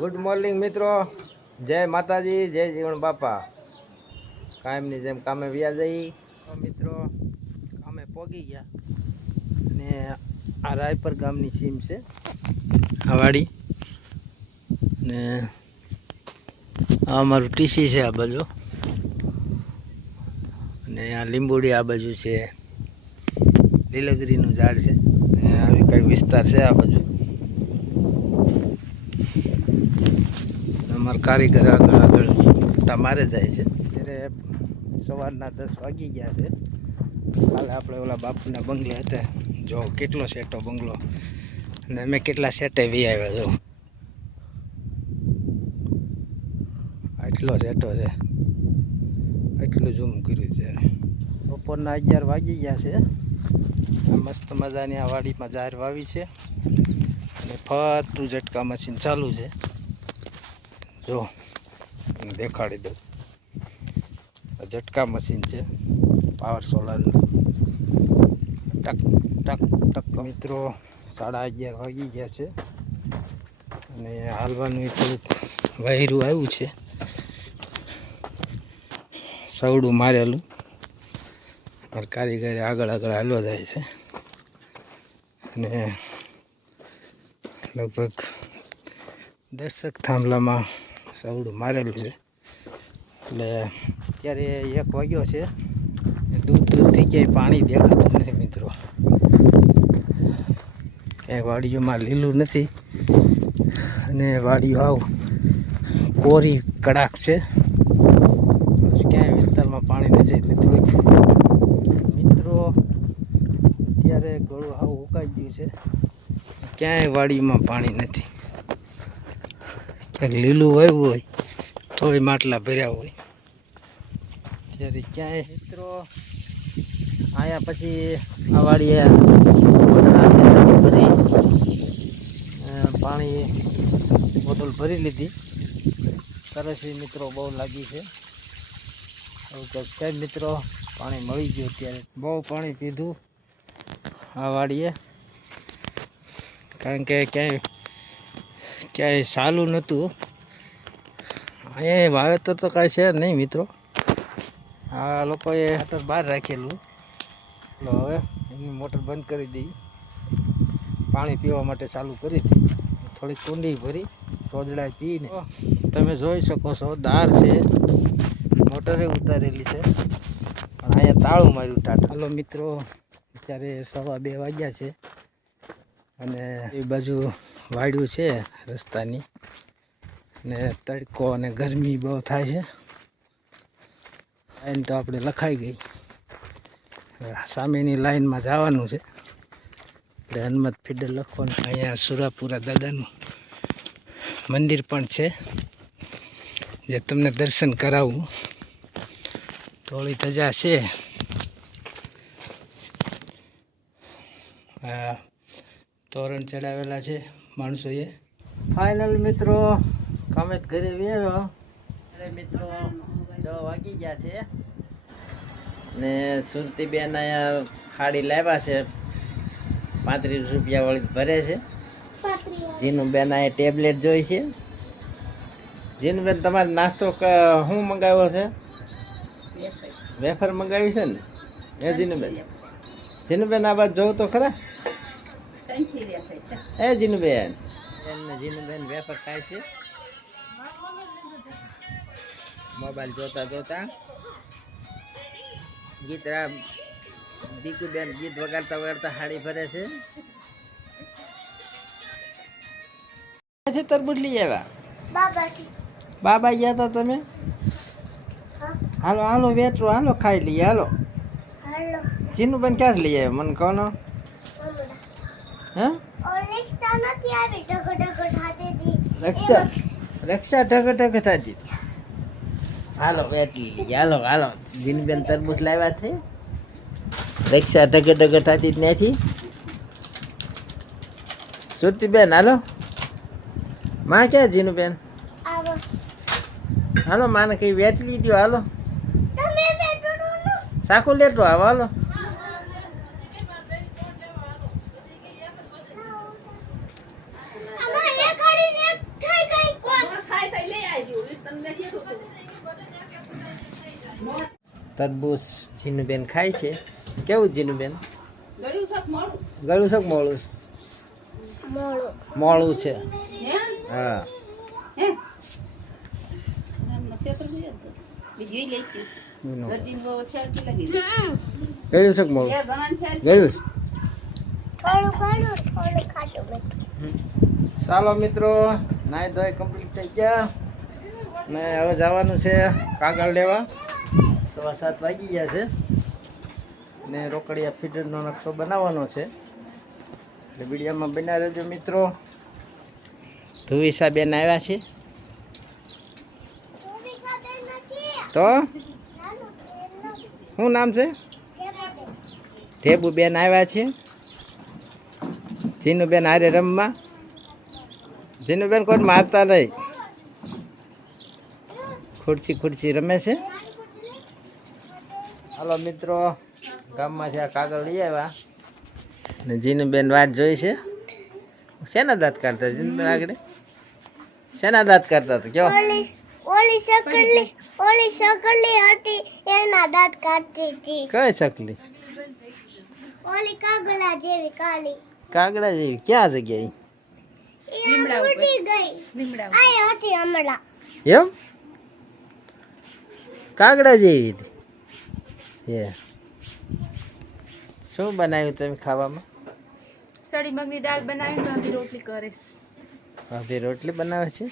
Good morning મિત્રો. જય માતાજી, જય જીવણ બાપા. કાયમની જેમ કામે વ્યા જઈ. મિત્રો, કામે પોગી ગયા. અને આ રાયપર ગામની સીમ છે આ ને આ અમારું ટીસી છે આ બાજુ. અને આ લીંબુડી આ બાજુ છે. લીલગીરીનું ઝાડ છે. અને આવી કંઈક વિસ્તાર છે આ બાજુ. અમારા કારીગર આગળ આગળ મારે જાય છે. ત્યારે સવારના દસ વાગી ગયા છે. કાલે આપણે ઓલા બાપુના બંગલે હતા. જો કેટલો સેટો બંગલો. અને અમે કેટલા સેટે વી આવ્યા જો. આટલો સેટો છે. આટલું ઝૂમ કર્યું છે. બપોરના અગિયાર વાગી ગયા છે. મસ્ત મજાની આ વાડીમાં જાહેર વાવી છે. અને ફરતું ઝટકા મશીન ચાલુ છે. જો દેખાડી દઉં. ઝટકા મશીન છે, પાવર સોલારનું ટક ટક ટક, મિત્રો, સાડા અગિયાર વાગી ગયા છે. અને હાલવાનું થોડુંક વહેરું આવ્યું છે. સવડું મારેલું. કારીગરે આગળ આગળ હાલવા જાય છે. અને લગભગ દસક થાંભલામાં સવડું મારેલું છે. એટલે અત્યારે એક વાગ્યો છે. દૂર દૂરથી ક્યાંય પાણી દેખાતું નથી મિત્રો. ક્યાંય વાડીઓમાં લીલું નથી. અને વાડીઓ આવ કોરી કડાક છે. ક્યાંય વિસ્તારમાં પાણી નથી થોડીક મિત્રો, અત્યારે ગળું આવું ઉકાઈ ગયું છે. ક્યાંય વાડીમાં પાણી નથી. ક્યાંક લીલું વાવ્યું હોય, તોય માટલા ભર્યા હોય. ત્યારે ક્યાંય મિત્રો, આયા પછી આ વાડીએ પાણી બોટલ ભરી લીધી. તરસી મિત્રો બહુ લાગી છે. છે મિત્રો પાણી મળી ગયું અત્યારે. બહુ પાણી પીધું આ વાડીએ. કારણ કે ક્યાંય ક્યાંય સારું નહોતું. અહીંયા વાવેતર તો કાંઈ છે નહીં મિત્રો. આ લોકોએ હટર બહાર રાખેલું. એટલે હવે એમની મોટર બંધ કરી દઈ. પાણી પીવા માટે ચાલુ કરી હતી. થોડીક કુંડી ભરી તોજડા પીને. તમે જોઈ શકો છો દાર છે. મોટરે ઉતારેલી છે. પણ અહીંયા તાળું માર્યું ટાટા હલો મિત્રો અત્યારે સવા બે વાગ્યા છે. અને એ બાજુ વાડ્યું છે રસ્તાની. ને તડકો અને ગરમી બહુ થાય છે. લાઈન તો આપણે લખાઈ ગઈ. સામેની લાઈનમાં જવાનું છે. એટલે હનુમત ફીડર લખવાનું અહીંયા સુરાપુરા દાદાનું મંદિર પણ છે. જે તમને દર્શન કરાવું. થોડી ધજા છે. તોરણ ચડાવેલા છે માણસોએ. ફાઇનલ મિત્રો કામે ઘરે આવ્યો અરે મિત્રો, છ વાગી ગયા છે. ને સુરતી બેન અહીંયા હાડી લાવ્યા છે. પાંત્રીસ રૂપિયા વાળી ભરે છે. જીનું બેન અહીંયા ટેબ્લેટ જોઈ છે. જીનું બેન તમારે નાસ્તો શું મંગાવ્યો છે? વેફર મંગાવી છે ને? એ જીનું બેન જીનું બેન આ બાજુ જોઉં તો ખરા. એ જીનુબેન. એમને જીનુબેન વેફર ખાય છે. મોબાઈલ જોતા જોતા ગીત દીકુબેન ગીત વગાડતા વગાડતા હાડી ફરે છે. તરબૂજ તરબૂચ લઈ આવ્યા? બાબા ગયા હતા તમે? હાલો હાલો વેચરો હાલો ખાઈ લઈએ હાલો. જીનુબેન ક્યાંથી લઈ આવ્યા? મને કહો હે? રક્ષા. રક્ષા ઢગ ઢગ થતી હાલો એટલી લઈએ હાલો હાલો. જીનબેન તરબૂચ લાવ્યા છે. રક્ષા ઢગ ઢગ થતી જ ત્યાંથી. સુરતીબેન હાલો. માં ક્યાં જીનુબેન? હાલો માને કઈ વેચવી લીધું હાલો. સાકું લેતો આવો હાલો. તરબૂચ જીનુબેન ખાય છે. કેવું જીનુબેન? ગળ્યું શાક મોડું ગળું છે? મોળું મોળું છે હા. હે આમનો છેતર બી હતો. બીજું લઈ ગયું. દર્જીને બહુ છેડતી લાગી ગળું છે કે મોળું ચાલો મિત્રો નાય ધોઈ કમ્પ્લીટ થઈ ગયા. ને હવે જવાનું છે કાગળ લેવા. સવા સાત વાગી ગયા છે. ને રોકડિયા ફીડરનો નકશો બનાવવાનો છે. એટલે વિડીયામાં બના રહેજો મિત્રો. ધુવિસા બેન આવ્યા છે. તો? શું નામ છે? ઢેબુ બેન આવ્યા છે. જીનુબેન હારે રમવા. જીનુબેન કોઈ મારતા નહીં. ખુરશી ખુરશી રમે છે. હાલો મિત્રો ગામમાં છે આ કાગળ લઈ આવ્યા. ને જીનુબેન વાટ જોઈ છે? શેના દાંત કાઢતા જીનુબેન આગળ? શેના દાંત કાઢતા હતા? કયો? ઓલી ઓલી શકલી ઓલી શકલી હતી એના દાંત કાઢતી હતી. કઈ શકલી? ઓલી કાગડા જેવી કાળી. કાગડા જેવી ક્યાં જગ્યાએ? એ આમ ઉડી ગઈ. લીમડા આ હતી હમણાં. એમ? કાગડા જેવી હતી. એ શું બનાવ્યું તમે ખાવામાં? સડી મગની દાળ બનાવી ભાભી રોટલી કરીશ. છે ભાભી રોટલી બનાવે છે?